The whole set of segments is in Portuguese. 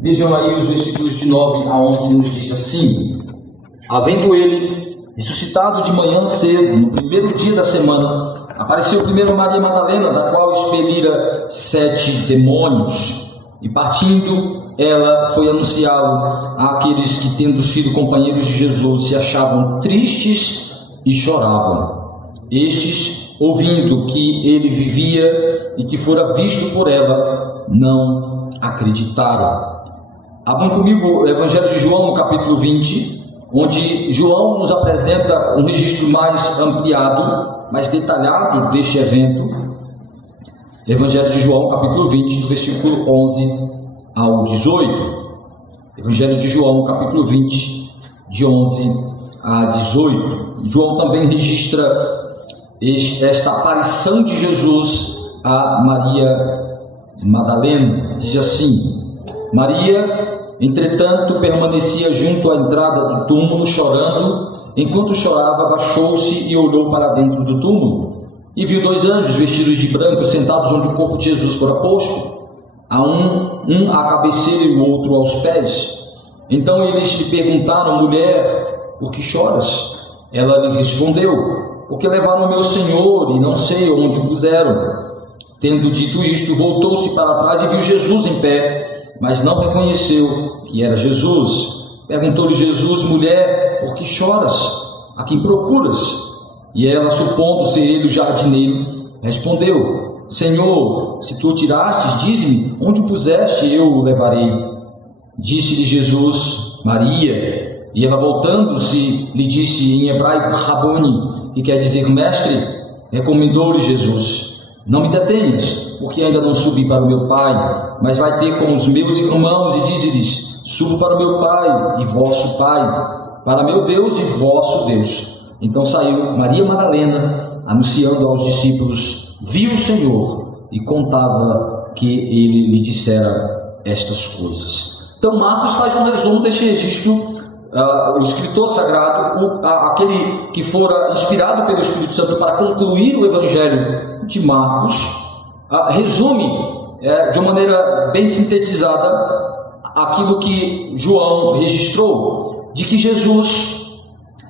Vejam aí os versículos de 9 a 11, nos diz assim: havendo ele ressuscitado de manhã cedo, no primeiro dia da semana, apareceu primeiro Maria Madalena, da qual expelira 7 demônios, e partindo ela foi anunciá-lo àqueles que, tendo sido companheiros de Jesus, se achavam tristes e choravam. Estes, ouvindo que ele vivia e que fora visto por ela, não acreditaram. Abram comigo o Evangelho de João, no capítulo 20, onde João nos apresenta um registro mais ampliado, mais detalhado deste evento. Evangelho de João, capítulo 20, do versículo 11 ao 18. Evangelho de João, capítulo 20, de 11 a 18. João também registra esta aparição de Jesus a Maria Madalena. Diz assim: Maria, entretanto, permanecia junto à entrada do túmulo, chorando. Enquanto chorava, abaixou-se e olhou para dentro do túmulo, e viu 2 anjos vestidos de branco, sentados onde o corpo de Jesus fora posto, a um à cabeceira e o outro aos pés. Então eles lhe perguntaram: mulher, por que choras? Ela lhe respondeu: porque levaram o meu Senhor e não sei onde o puseram. Tendo dito isto, voltou-se para trás e viu Jesus em pé, mas não reconheceu que era Jesus. Perguntou-lhe Jesus: mulher, por que choras? A quem procuras? E ela, supondo ser ele o jardineiro, respondeu: Senhor, se tu o tirastes, dize-me onde o puseste, eu o levarei. Disse-lhe Jesus: Maria. E ela, voltando-se, lhe disse em hebraico Raboni, que quer dizer mestre. Recomendou-lhe Jesus: não me detenhas, porque ainda não subi para o meu Pai, mas vai ter com os meus irmãos e dize-lhes: subo para o meu Pai e vosso Pai, para meu Deus e vosso Deus. Então saiu Maria Madalena, anunciando aos discípulos, viu o Senhor e contava que ele lhe dissera estas coisas. Então Marcos faz um resumo deste registro. O escritor sagrado, aquele que fora inspirado pelo Espírito Santo para concluir o Evangelho de Marcos, resume de uma maneira bem sintetizada aquilo que João registrou, de que Jesus,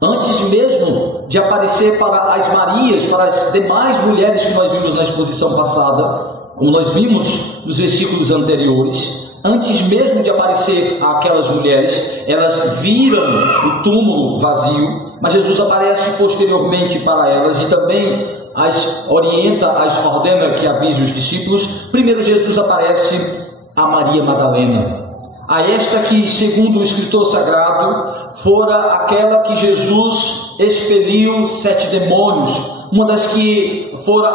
antes mesmo de aparecer para as Marias, para as demais mulheres que nós vimos na exposição passada, como nós vimos nos versículos anteriores, antes mesmo de aparecer aquelas mulheres, elas viram o túmulo vazio, mas Jesus aparece posteriormente para elas e também as orienta, as ordena que avise os discípulos. Primeiro Jesus aparece a Maria Madalena, a esta que, segundo o escritor sagrado, fora aquela que Jesus expeliu 7 demônios, uma das que fora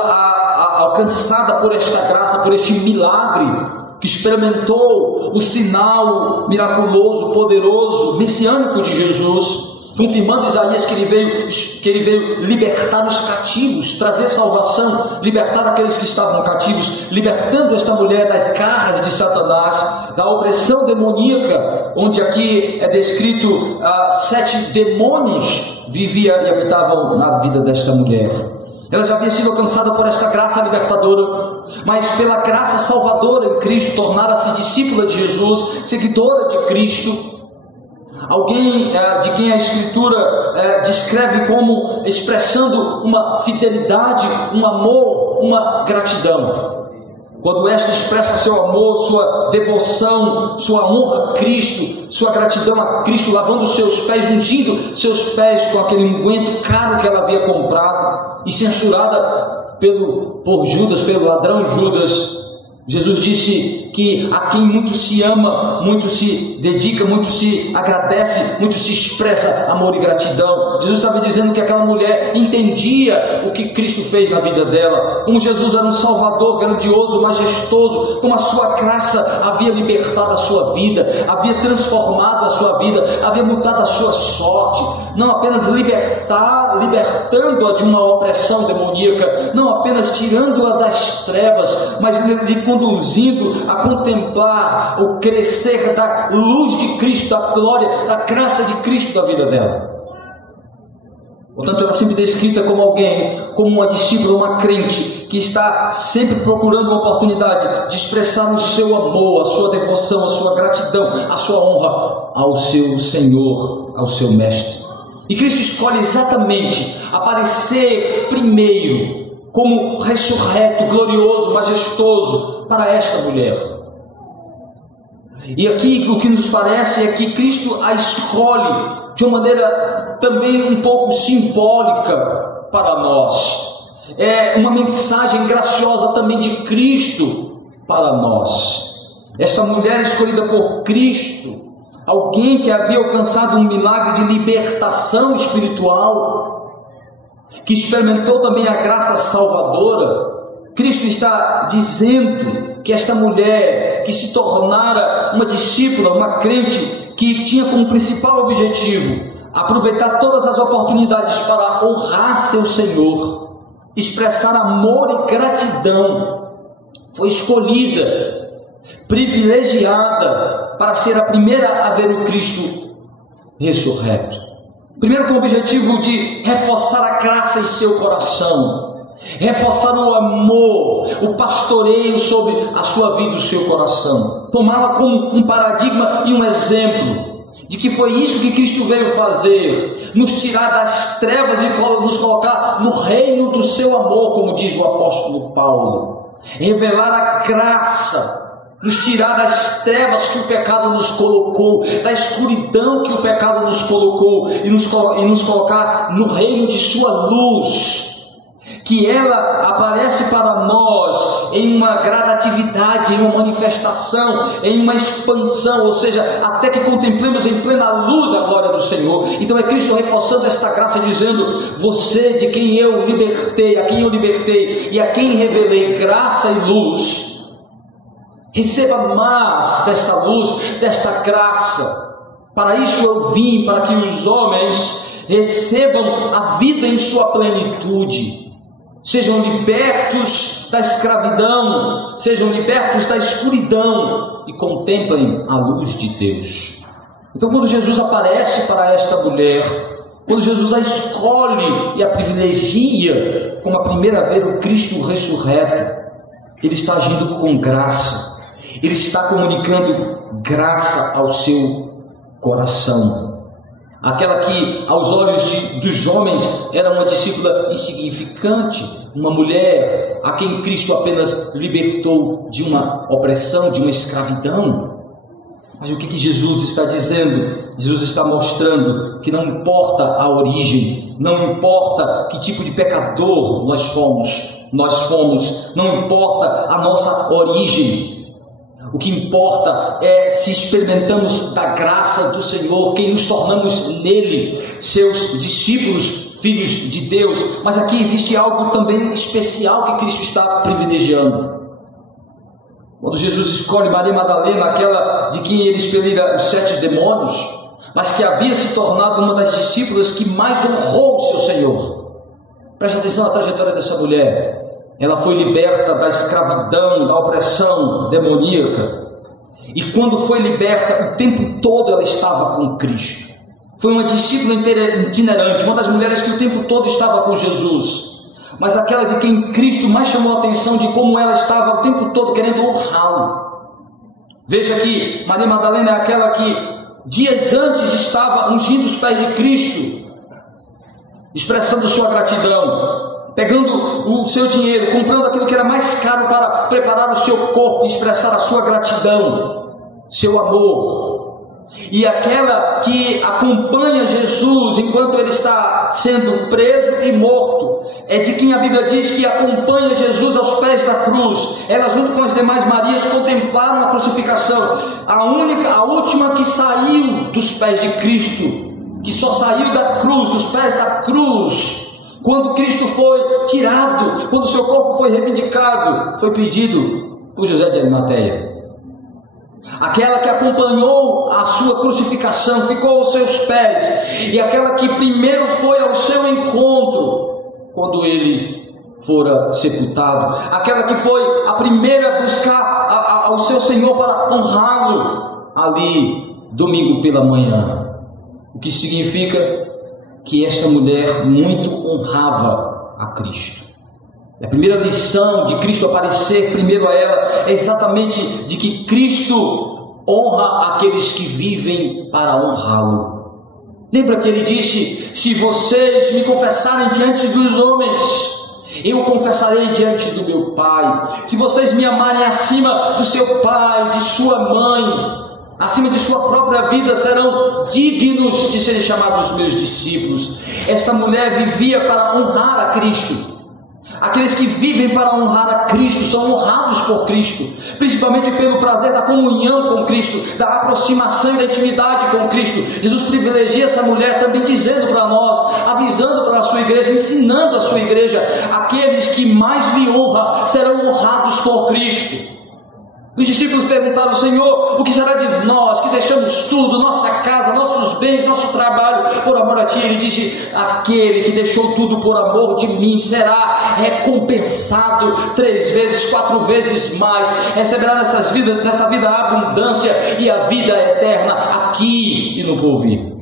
alcançada por esta graça, por este milagre, que experimentou o sinal miraculoso, poderoso, messiânico de Jesus, confirmando Isaías que ele veio libertar os cativos, trazer salvação, libertar aqueles que estavam cativos, libertando esta mulher das garras de Satanás, da opressão demoníaca, onde aqui é descrito 7 demônios viviam e habitavam na vida desta mulher. Ela já havia sido alcançada por esta graça libertadora, mas pela graça salvadora em Cristo, tornara-se discípula de Jesus, seguidora de Cristo. Alguém de quem a Escritura descreve como expressando uma fidelidade, um amor, uma gratidão. Quando esta expressa seu amor, sua devoção, sua honra a Cristo, sua gratidão a Cristo, lavando os seus pés, ungindo seus pés com aquele unguento caro que ela havia comprado, e censurada por Judas, pelo ladrão Judas, Jesus disse que a quem muito se ama, muito se dedica, muito se agradece, muito se expressa amor e gratidão. Jesus estava dizendo que aquela mulher entendia o que Cristo fez na vida dela, como Jesus era um Salvador grandioso, majestoso, como a sua graça havia libertado a sua vida, havia transformado a sua vida, havia mudado a sua sorte, não apenas libertando-a de uma opressão demoníaca, não apenas tirando-a das trevas, mas lhe conduzindo a contemplar o crescer da luz de Cristo, da glória, da graça de Cristo da vida dela. Portanto, ela é sempre descrita como alguém, como uma discípula, uma crente, que está sempre procurando uma oportunidade de expressar o seu amor, a sua devoção, a sua gratidão, a sua honra ao seu Senhor, ao seu Mestre. E Cristo escolhe exatamente aparecer primeiro como ressurreto, glorioso, majestoso para esta mulher. E aqui o que nos parece é que Cristo a escolhe de uma maneira também um pouco simbólica para nós. É uma mensagem graciosa também de Cristo para nós. Esta mulher escolhida por Cristo, alguém que havia alcançado um milagre de libertação espiritual, que experimentou também a graça salvadora. Cristo está dizendo que esta mulher, que se tornara uma discípula, uma crente, que tinha como principal objetivo aproveitar todas as oportunidades para honrar seu Senhor, expressar amor e gratidão, foi escolhida, privilegiada para ser a primeira a ver o Cristo ressurreto. Primeiro, com o objetivo de reforçar a graça em seu coração, reforçar o amor, o pastoreio sobre a sua vida e o seu coração, tomá-la como um paradigma e um exemplo de que foi isso que Cristo veio fazer, nos tirar das trevas e nos colocar no reino do seu amor, como diz o apóstolo Paulo, revelar a graça, nos tirar das trevas que o pecado nos colocou, da escuridão que o pecado nos colocou, e nos colocar no reino de sua luz, que ela aparece para nós em uma gradatividade, em uma manifestação, em uma expansão, ou seja, até que contemplemos em plena luz a glória do Senhor. Então é Cristo reforçando esta graça, dizendo: você de quem eu libertei, a quem eu libertei e a quem revelei graça e luz, receba mais desta luz, desta graça. Para isso eu vim, para que os homens recebam a vida em sua plenitude, sejam libertos da escravidão, sejam libertos da escuridão e contemplem a luz de Deus. Então, quando Jesus aparece para esta mulher, quando Jesus a escolhe e a privilegia como a primeira a ver o Cristo ressurreto, Ele está agindo com graça, Ele está comunicando graça ao seu coração. Aquela que aos olhos dos homens era uma discípula insignificante, uma mulher a quem Cristo apenas libertou de uma opressão, de uma escravidão. Mas o que Jesus está dizendo? Jesus está mostrando que não importa a origem, não importa que tipo de pecador nós fomos, não importa a nossa origem. O que importa é se experimentamos da graça do Senhor, quem nos tornamos nele, seus discípulos, filhos de Deus. Mas aqui existe algo também especial que Cristo está privilegiando. Quando Jesus escolhe Maria Madalena, aquela de quem ele expelira os 7 demônios, mas que havia se tornado uma das discípulas que mais honrou o seu Senhor. Preste atenção na trajetória dessa mulher. Ela foi liberta da escravidão, da opressão demoníaca. E quando foi liberta, o tempo todo ela estava com Cristo. Foi uma discípula itinerante, uma das mulheres que o tempo todo estava com Jesus. Mas aquela de quem Cristo mais chamou a atenção, de como ela estava o tempo todo querendo honrá-lo. Veja que Maria Madalena é aquela que dias antes estava ungindo os pés de Cristo, expressando sua gratidão, pegando o seu dinheiro, comprando aquilo que era mais caro para preparar o seu corpo e expressar a sua gratidão, seu amor. E aquela que acompanha Jesus enquanto ele está sendo preso e morto, é de quem a Bíblia diz que acompanha Jesus aos pés da cruz. Ela, junto com as demais Marias, contemplaram a crucificação. A última que saiu dos pés de Cristo, que só saiu da cruz, dos pés da cruz, quando Cristo foi tirado, quando seu corpo foi reivindicado, foi pedido por José de Arimateia. Aquela que acompanhou a sua crucificação, ficou aos seus pés, e aquela que primeiro foi ao seu encontro quando ele fora sepultado, aquela que foi a primeira a buscar ao seu Senhor para honrá-lo ali, domingo pela manhã. O que significa que esta mulher muito honrava a Cristo. A primeira lição de Cristo aparecer primeiro a ela é exatamente de que Cristo honra aqueles que vivem para honrá-lo. Lembra que ele disse: se vocês me confessarem diante dos homens, eu confessarei diante do meu Pai. Se vocês me amarem acima do seu pai, de sua mãe, acima de sua própria vida, serão dignos de serem chamados meus discípulos. Esta mulher vivia para honrar a Cristo. Aqueles que vivem para honrar a Cristo são honrados por Cristo, principalmente pelo prazer da comunhão com Cristo, da aproximação e da intimidade com Cristo. Jesus privilegia essa mulher também dizendo para nós, avisando para a sua igreja, ensinando a sua igreja: aqueles que mais lhe honram serão honrados por Cristo. Os discípulos perguntaram: Senhor, o que será de nós que deixamos tudo, nossa casa, nossos bens, nosso trabalho, por amor a Ti? Ele disse: aquele que deixou tudo por amor de mim será recompensado 3 vezes, 4 vezes mais, receberá nessa vida a abundância e a vida eterna aqui e no porvir.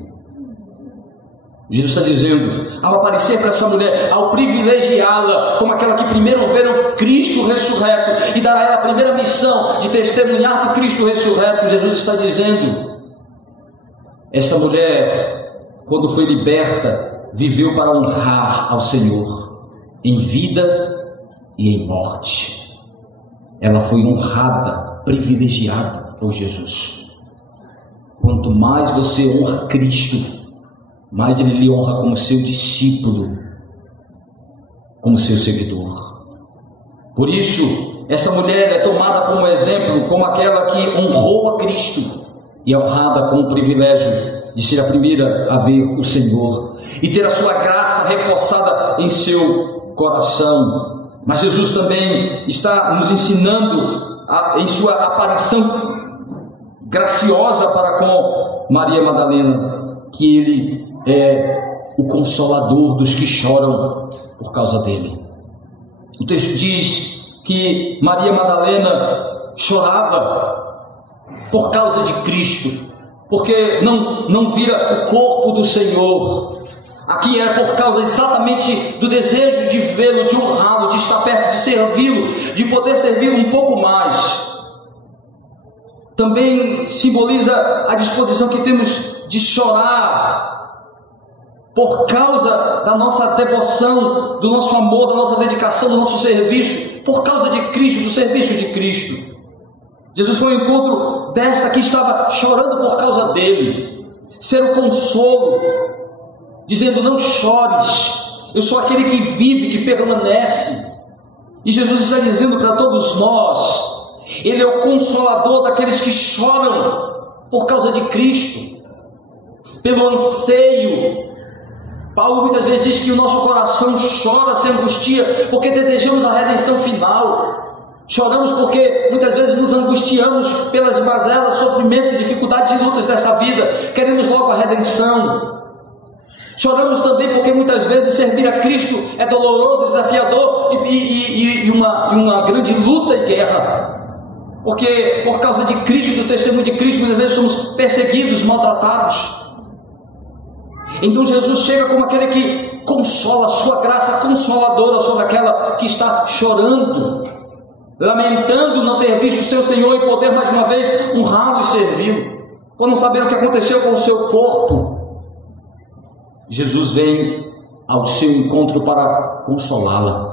Jesus está dizendo, ao aparecer para essa mulher, ao privilegiá-la como aquela que primeiro viu Cristo ressurreto e dar a ela a primeira missão de testemunhar do Cristo ressurreto, Jesus está dizendo: esta mulher, quando foi liberta, viveu para honrar ao Senhor em vida e em morte. Ela foi honrada, privilegiada por Jesus. Quanto mais você honra Cristo, mais Ele lhe honra como seu discípulo, como seu seguidor. Por isso, essa mulher é tomada como exemplo, como aquela que honrou a Cristo e é honrada com o privilégio de ser a primeira a ver o Senhor e ter a sua graça reforçada em seu coração. Mas Jesus também está nos ensinando em sua aparição graciosa para com Maria Madalena, que Ele é o consolador dos que choram por causa dele. O texto diz que Maria Madalena chorava por causa de Cristo, porque não vira o corpo do Senhor. Aqui era por causa exatamente do desejo de vê-lo, de honrá-lo, de estar perto, de servi-lo, de poder servir um pouco mais. Também simboliza a disposição que temos de chorar por causa da nossa devoção, do nosso amor, da nossa dedicação, do nosso serviço, por causa de Cristo, do serviço de Cristo. Jesus foi ao encontro desta que estava chorando por causa dele, ser o consolo, dizendo: não chores, eu sou aquele que vive, que permanece. E Jesus está dizendo para todos nós: Ele é o consolador daqueles que choram por causa de Cristo, pelo anseio. Paulo muitas vezes diz que o nosso coração chora, se angustia, porque desejamos a redenção final. Choramos porque muitas vezes nos angustiamos pelas mazelas, sofrimento, dificuldades e lutas desta vida. Queremos logo a redenção. Choramos também porque muitas vezes servir a Cristo é doloroso, desafiador e uma grande luta e guerra. Porque por causa de Cristo, do testemunho de Cristo, muitas vezes somos perseguidos, maltratados. Então Jesus chega como aquele que consola, a sua graça consoladora sobre aquela que está chorando, lamentando não ter visto o seu Senhor e poder mais uma vez honrá-lo e servi-lo, por não saber o que aconteceu com o seu corpo. Jesus vem ao seu encontro para consolá-la.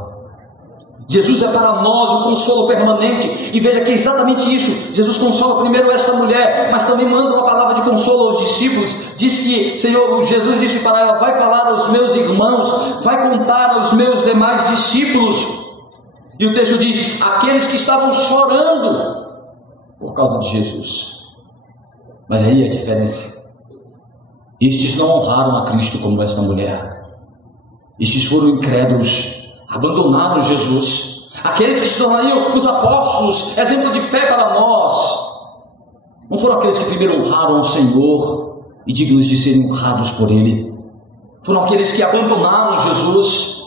Jesus é para nós o consolo permanente, e veja que é exatamente isso. Jesus consola primeiro esta mulher, mas também manda uma palavra de consolo aos discípulos. Diz que Jesus disse para ela: vai falar aos meus irmãos, vai contar aos meus demais discípulos. E o texto diz: aqueles que estavam chorando por causa de Jesus. Mas aí a diferença: estes não honraram a Cristo como esta mulher. Estes foram incrédulos, abandonaram Jesus. Aqueles que se tornariam os apóstolos, exemplo de fé para nós, não foram aqueles que primeiro honraram o Senhor e dignos de serem honrados por Ele. Foram aqueles que abandonaram Jesus.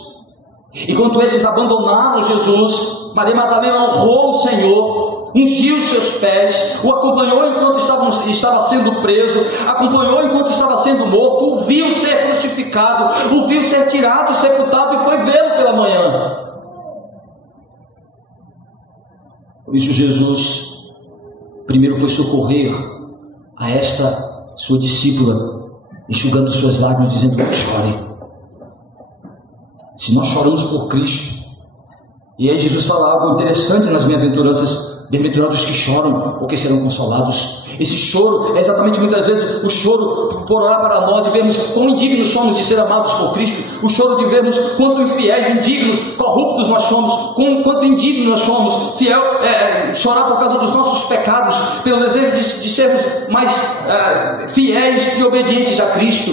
Enquanto estes abandonaram Jesus, Maria Madalena honrou o Senhor. ungiu seus pés, o acompanhou enquanto estava sendo preso, acompanhou enquanto estava sendo morto, o viu ser crucificado, o viu ser tirado, sepultado e foi vê-lo pela manhã. Por isso Jesus primeiro foi socorrer a esta sua discípula, enxugando suas lágrimas, dizendo: não chore. Se nós choramos por Cristo, e aí Jesus fala algo interessante nas bem-aventuranças: bem-aventurados que choram, porque serão consolados. Esse choro é exatamente muitas vezes o choro por orar para nós, de vermos quão indignos somos de ser amados por Cristo, o choro de vermos quanto infiéis, indignos, corruptos nós somos, quanto indignos nós somos, chorar por causa dos nossos pecados, pelo desejo de sermos mais fiéis e obedientes a Cristo,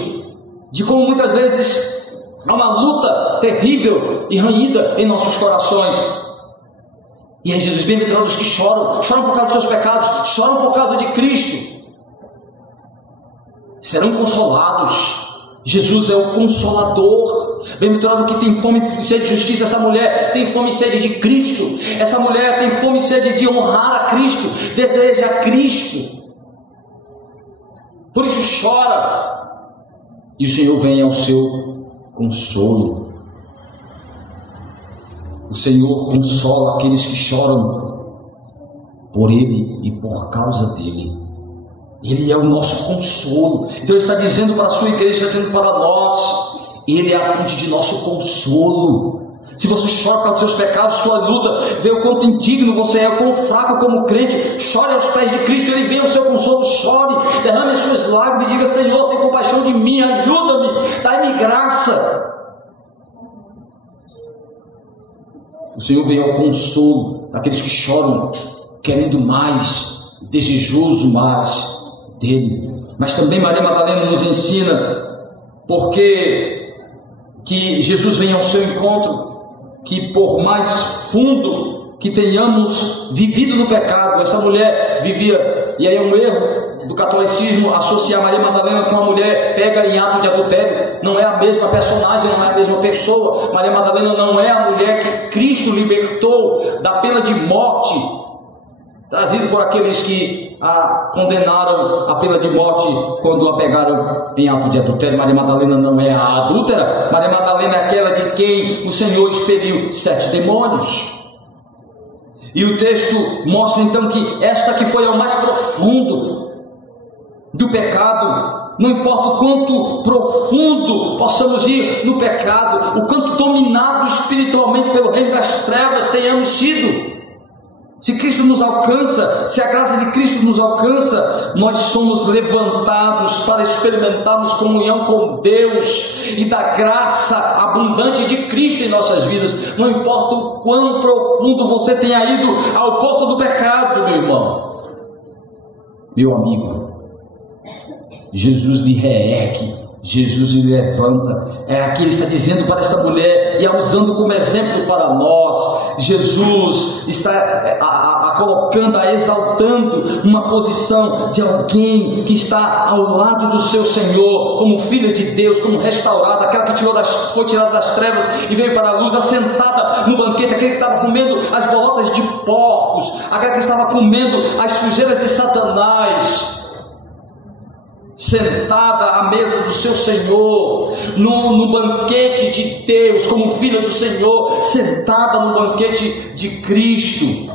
de como muitas vezes há uma luta terrível e ranhida em nossos corações. E aí Jesus: bem-aventurados que choram por causa dos seus pecados, choram por causa de Cristo, serão consolados. Jesus é o Consolador. Bem-aventurado que tem fome e sede de justiça. Essa mulher tem fome e sede de Cristo, essa mulher tem fome e sede de honrar a Cristo, deseja a Cristo, por isso chora, e o Senhor vem ao seu consolo. O Senhor consola aqueles que choram por Ele e por causa dEle. Ele é o nosso consolo. Então Ele está dizendo para a sua igreja, está dizendo para nós: Ele é a fonte de nosso consolo. Se você chora por causa dos seus pecados, sua luta, vê o quanto indigno você é, o quão fraco como crente, chore aos pés de Cristo, Ele vem ao seu consolo, chore, derrame as suas lágrimas e diga: Senhor, tem compaixão de mim, ajuda-me, dai-me graça. O Senhor vem ao consolo daqueles que choram, querendo mais, desejoso mais dEle. Mas também Maria Madalena nos ensina porque que Jesus vem ao seu encontro, que por mais fundo que tenhamos vivido no pecado, essa mulher vivia, e aí é um erro do catolicismo associar Maria Madalena com uma mulher pega em ato de adultério. Não é a mesma personagem, não é a mesma pessoa. Maria Madalena não é a mulher que Cristo libertou da pena de morte, trazido por aqueles que a condenaram à pena de morte quando a pegaram em ato de adultério. Maria Madalena não é a adúltera. Maria Madalena é aquela de quem o Senhor expeliu 7 demônios. E o texto mostra então que esta que foi ao mais profundo do pecado, não importa o quanto profundo possamos ir no pecado, o quanto dominados espiritualmente pelo reino das trevas tenhamos sido, se Cristo nos alcança, se a graça de Cristo nos alcança, nós somos levantados para experimentarmos comunhão com Deus e da graça abundante de Cristo em nossas vidas. Não importa o quão profundo você tenha ido ao poço do pecado, meu irmão, meu amigo, Jesus lhe reergue, Jesus lhe levanta. É aqui ele está dizendo para esta mulher e a usando como exemplo para nós. Jesus está colocando, exaltando uma posição de alguém que está ao lado do seu Senhor, como filha de Deus, como restaurada, aquela que foi tirada das trevas e veio para a luz, assentada no banquete, aquele que estava comendo as bolotas de porcos, aquela que estava comendo as sujeiras de Satanás, sentada à mesa do seu Senhor, no banquete de Deus, como filha do Senhor, sentada no banquete de Cristo.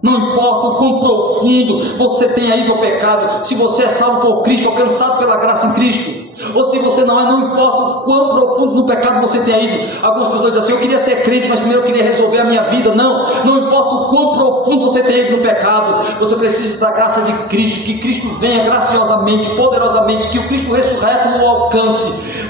Não importa o quão profundo você tenha ido ao pecado, se você é salvo por Cristo, alcançado pela graça em Cristo, ou se você não é, não importa o quão profundo no pecado você tenha ido. Algumas pessoas dizem assim: eu queria ser crente, mas primeiro eu queria resolver a minha vida. Não importa o quão profundo você tenha ido no pecado, você precisa da graça de Cristo, que Cristo venha graciosamente, poderosamente, que o Cristo ressurreto o alcance,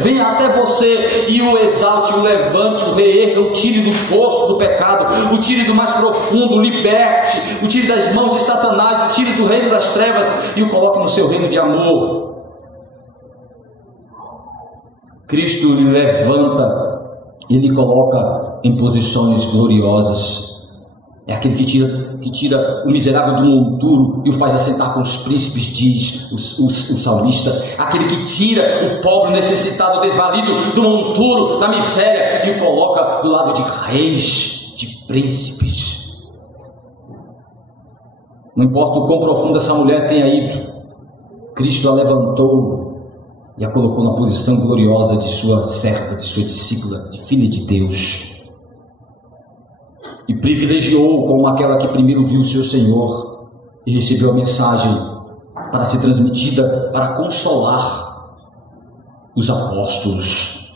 venha até você e o exalte, o levante, o reerga, o tire do poço do pecado, o tire do mais profundo, o liberte, o tire das mãos de Satanás, o tire do reino das trevas e o coloque no seu reino de amor. Cristo lhe levanta e lhe coloca em posições gloriosas. É aquele que tira o miserável do monturo e o faz assentar com os príncipes, diz o salmista. Aquele que tira o pobre, necessitado, desvalido do monturo, da miséria e o coloca do lado de reis, de príncipes. Não importa o quão profunda essa mulher tenha ido, Cristo a levantou e a colocou na posição gloriosa de sua serva, de sua discípula, de filha de Deus. E privilegiou como aquela que primeiro viu o seu Senhor e recebeu a mensagem para ser transmitida, para consolar os apóstolos.